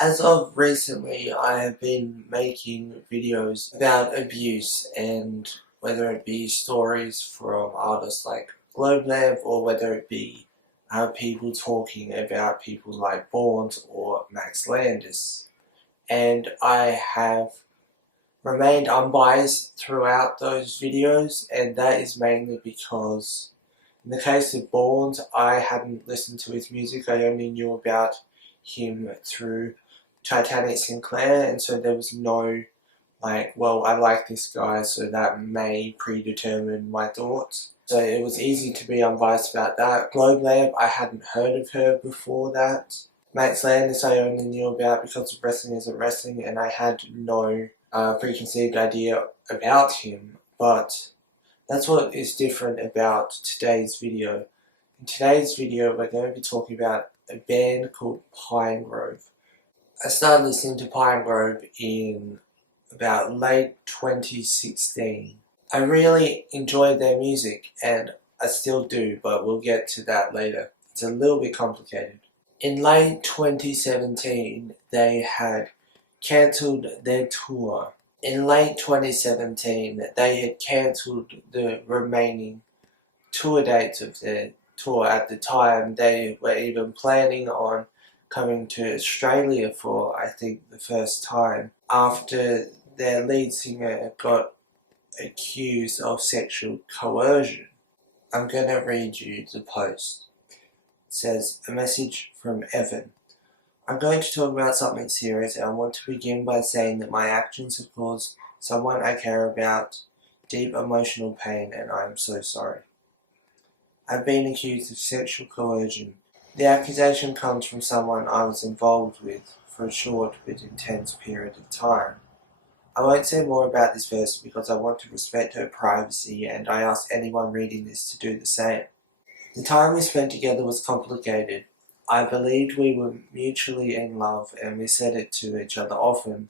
As of recently, I have been making videos about abuse, and whether it be stories from artists like Globelamp or whether it be people talking about people like Bournes or Max Landis. And I have remained unbiased throughout those videos, and that is mainly because in the case of Bournes, I hadn't listened to his music. I only knew about him through Titanic Sinclair, and so there was no well, I like this guy, so that may predetermine my thoughts. So it was easy to be unbiased about that. Globelamp, I hadn't heard of her before that. Max Landis I only knew about because of Wrestling Isn't Wrestling, and I had no preconceived idea about him, but that's what is different about today's video. In today's video, we're going to be talking about a band called Pinegrove. I started listening to Pinegrove in about late 2016. I really enjoyed their music, and I still do, but we'll get to that later. It's a little bit complicated. In late 2017, they had cancelled their tour. In late 2017, they had cancelled the remaining tour dates of their tour. At the time, they were even planning on coming to Australia for, I think, the first time after their lead singer got accused of sexual coercion. I'm going to read you the post. It says, "A message from Evan. I'm going to talk about something serious, and I want to begin by saying that my actions have caused someone I care about deep emotional pain, and I am so sorry. I've been accused of sexual coercion. The accusation comes from someone I was involved with for a short but intense period of time. I won't say more about this person because I want to respect her privacy, and I ask anyone reading this to do the same. The time we spent together was complicated. I believed we were mutually in love, and we said it to each other often,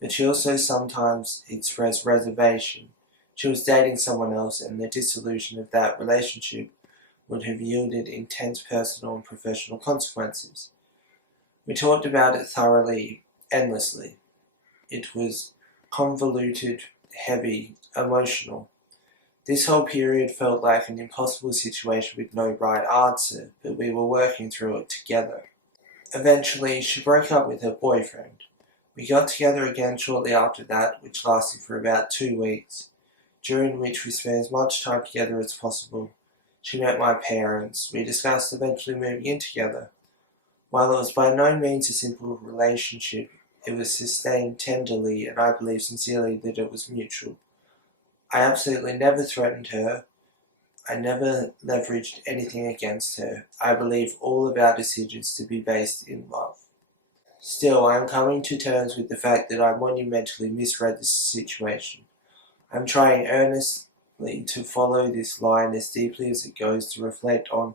but she also sometimes expressed reservation. She was dating someone else, and the dissolution of that relationship would have yielded intense personal and professional consequences. We talked about it thoroughly, endlessly. It was convoluted, heavy, emotional. This whole period felt like an impossible situation with no right answer, but we were working through it together. Eventually, she broke up with her boyfriend. We got together again shortly after that, which lasted for about 2 weeks, during which we spent as much time together as possible. She met my parents. We discussed eventually moving in together. While it was by no means a simple relationship, it was sustained tenderly, and I believe sincerely that it was mutual. I absolutely never threatened her. I never leveraged anything against her. I believe all of our decisions to be based in love. Still, I am coming to terms with the fact that I monumentally misread this situation. I am trying earnestly to follow this line as deeply as it goes, to reflect on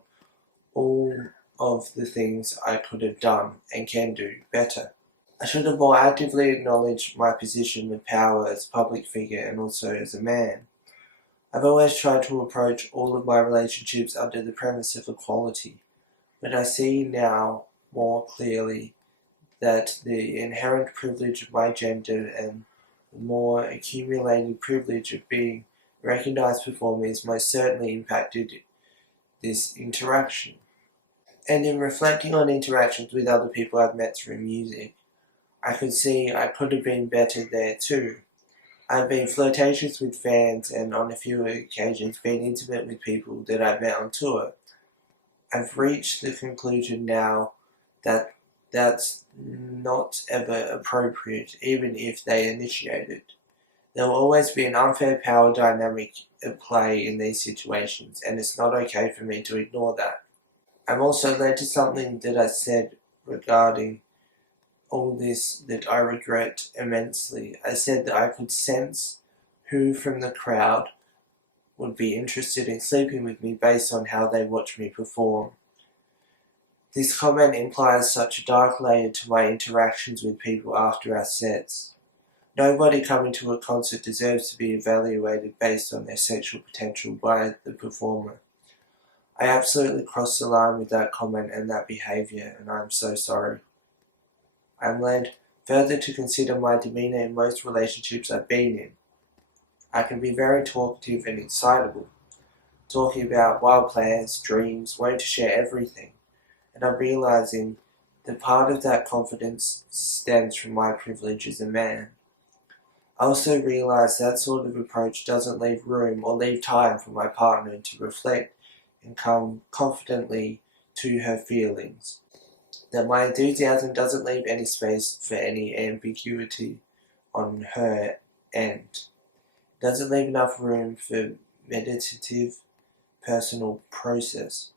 all of the things I could have done and can do better. I should have more actively acknowledged my position of power as a public figure and also as a man. I've always tried to approach all of my relationships under the premise of equality, but I see now more clearly that the inherent privilege of my gender and the more accumulated privilege of being recognized before me has most certainly impacted this interaction. And in reflecting on interactions with other people I've met through music, I could see I could have been better there too. I've been flirtatious with fans and on a few occasions been intimate with people that I've met on tour. I've reached the conclusion now that that's not ever appropriate, even if they initiate it. There will always be an unfair power dynamic at play in these situations, and it's not okay for me to ignore that. I'm also led to something that I said regarding all this that I regret immensely. I said that I could sense who from the crowd would be interested in sleeping with me based on how they watch me perform. This comment implies such a dark layer to my interactions with people after our sets. Nobody coming to a concert deserves to be evaluated based on their sexual potential by the performer. I absolutely crossed the line with that comment and that behaviour, and I am so sorry. I am led further to consider my demeanour in most relationships I've been in. I can be very talkative and excitable, talking about wild plans, dreams, wanting to share everything, and I'm realising that part of that confidence stems from my privilege as a man. I also realise that sort of approach doesn't leave room or leave time for my partner to reflect and come confidently to her feelings. That my enthusiasm doesn't leave any space for any ambiguity on her end. It doesn't leave enough room for meditative personal process.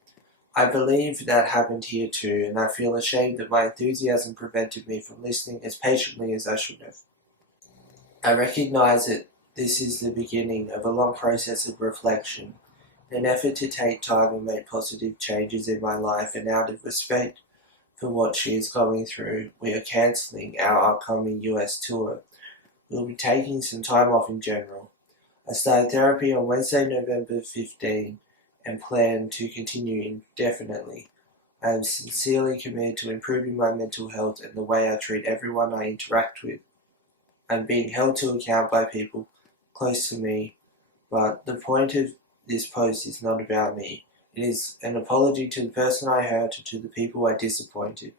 I believe that happened here too, and I feel ashamed that my enthusiasm prevented me from listening as patiently as I should have. I recognise that this is the beginning of a long process of reflection, an effort to take time and make positive changes in my life, and out of respect for what she is going through, we are cancelling our upcoming US tour. We'll be taking some time off in general. I started therapy on Wednesday, November 15, and plan to continue indefinitely. I am sincerely committed to improving my mental health and the way I treat everyone I interact with. I'm being held to account by people close to me, but the point of this post is not about me. It is an apology to the person I hurt and to the people I disappointed.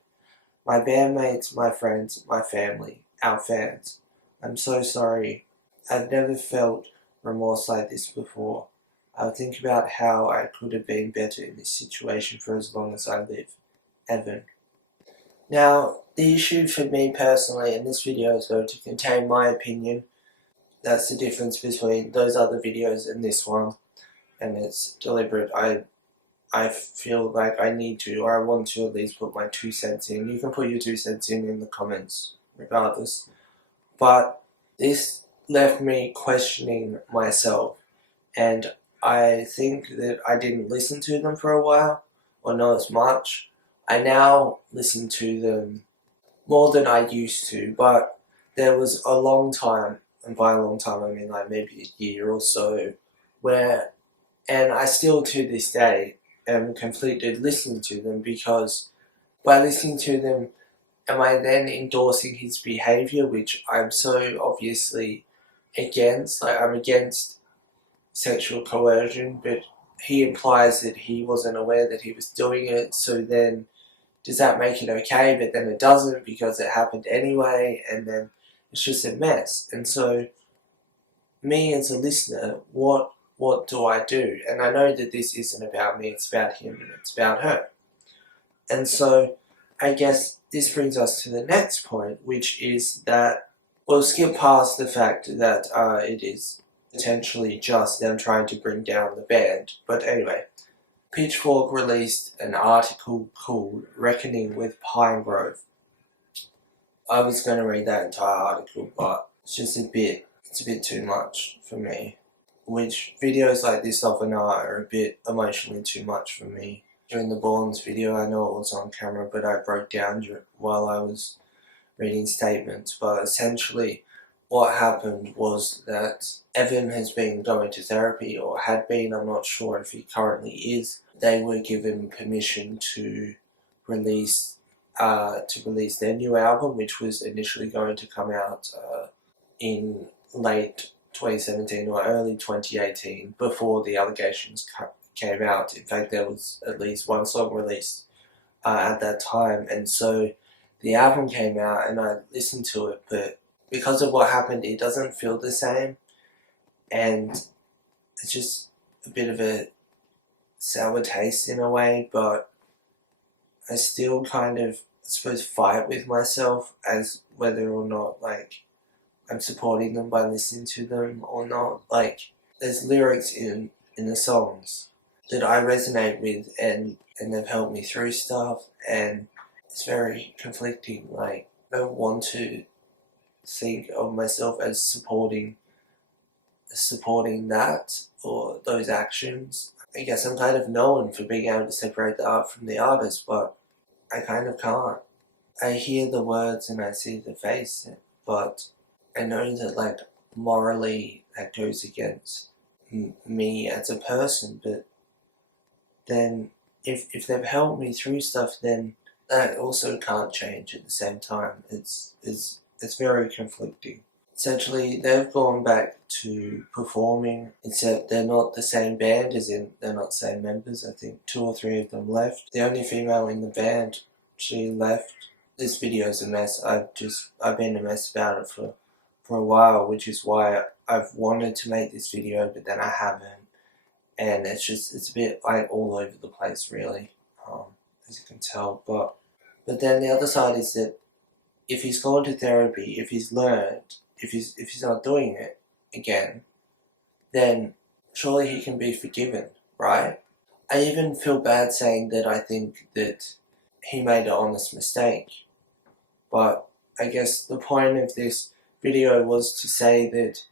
My bandmates, my friends, my family, our fans. I'm so sorry. I've never felt remorse like this before. I'll think about how I could have been better in this situation for as long as I live. Evan. Now, the issue for me personally in this video is going to contain my opinion. That's the difference between those other videos and this one, and it's deliberate. I feel like I need to, or I want to at least put my 2 cents in. You can put your 2 cents in the comments regardless. But this left me questioning myself, and I think that I didn't listen to them for a while, or not as much. I now listen to them more than I used to, but there was a long time, and by a long time I mean like maybe a year or so, where, and I still to this day am conflicted listening to them, because by listening to them, am I then endorsing his behaviour, which I'm so obviously against? Like, I'm against sexual coercion, but he implies that he wasn't aware that he was doing it, so then does that make it okay? But then it doesn't, because it happened anyway, and then it's just a mess. And so, me as a listener, what do I do? And I know that this isn't about me, it's about him and it's about her. And so, I guess this brings us to the next point, which is that we'll skip past the fact that it is potentially just them trying to bring down the band. But anyway, Pitchfork released an article called Reckoning with Pinegrove. I was going to read that entire article, but it's a bit too much for me. Which videos like this often are a bit emotionally too much for me. During the Bourne's video, I know it was on camera, but I broke down while I was reading statements. But essentially, what happened was that Evan has been going to therapy, or had been, I'm not sure if he currently is. They were given permission to release their new album, which was initially going to come out in late 2017 or early 2018, before the allegations came out. In fact, there was at least one song released at that time, and so the album came out and I listened to it, but because of what happened, it doesn't feel the same, and it's just a bit of a sour taste in a way. But I still kind of, I suppose, fight with myself as whether or not like I'm supporting them by listening to them or not. Like, there's lyrics in the songs that I resonate with, and they've helped me through stuff, and it's very conflicting. Like, I don't want to think of myself as supporting that or those actions. I guess I'm kind of known for being able to separate the art from the artist, but I kind of can't. I hear the words and I see the face, but I know that like morally that goes against me as a person. But then if they've helped me through stuff, then that also can't change at the same time. It's very conflicting. Essentially, they've gone back to performing, except they're not the same band, as in they're not the same members. I think 2 or 3 of them left. The only female in the band, she left. This video's a mess. I've been a mess about it for a while, which is why I've wanted to make this video, but then I haven't. And it's a bit like all over the place, really, as you can tell. But then the other side is that if he's gone to therapy, if he's learned, if he's not doing it again, then surely he can be forgiven, right? I even feel bad saying that I think that he made an honest mistake. But I guess the point of this video was to say that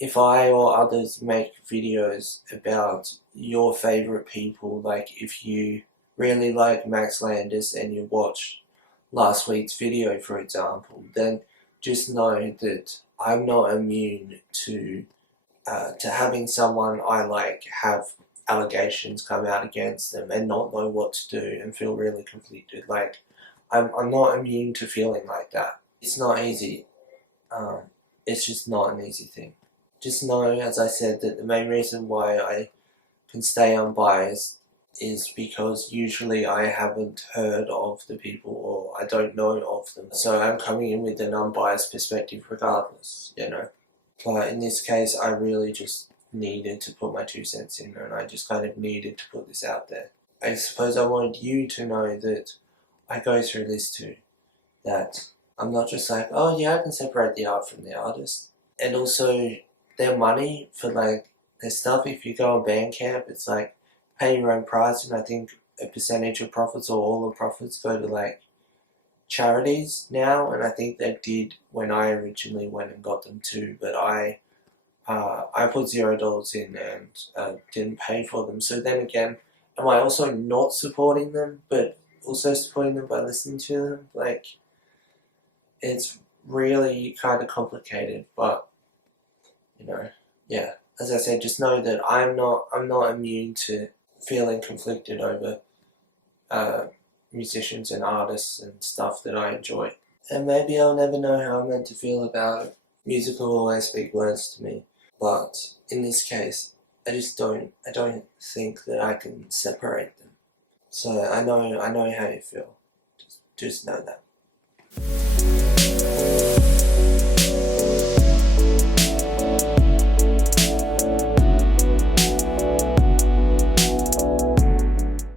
if I or others make videos about your favourite people, like if you really like Max Landis and you watched last week's video, for example, then just know that I'm not immune to having someone I like have allegations come out against them and not know what to do and feel really conflicted. Like, I'm not immune to feeling like that. It's not easy. It's just not an easy thing. Just know, as I said, that the main reason why I can stay unbiased is because usually I haven't heard of the people or I don't know of them. So I'm coming in with an unbiased perspective regardless, you know. But in this case, I really just needed to put my 2 cents in, and I just kind of needed to put this out there. I suppose I wanted you to know that I go through this too. That I'm not just like, oh yeah, I can separate the art from the artist. And also, their money for like their stuff, if you go on Bandcamp, it's like pay your own price, and I think a percentage of profits or all the profits go to like charities now, and I think they did when I originally went and got them too, but I put $0 in and didn't pay for them. So then again, am I also not supporting them, but also supporting them by listening to them? Like, it's really kind of complicated, but you know, yeah. As I said, just know that I'm not immune to feeling conflicted over musicians and artists and stuff that I enjoy. And maybe I'll never know how I'm meant to feel about it. Music will always speak words to me. But in this case, I don't think that I can separate them. So I know how you feel. Just know that.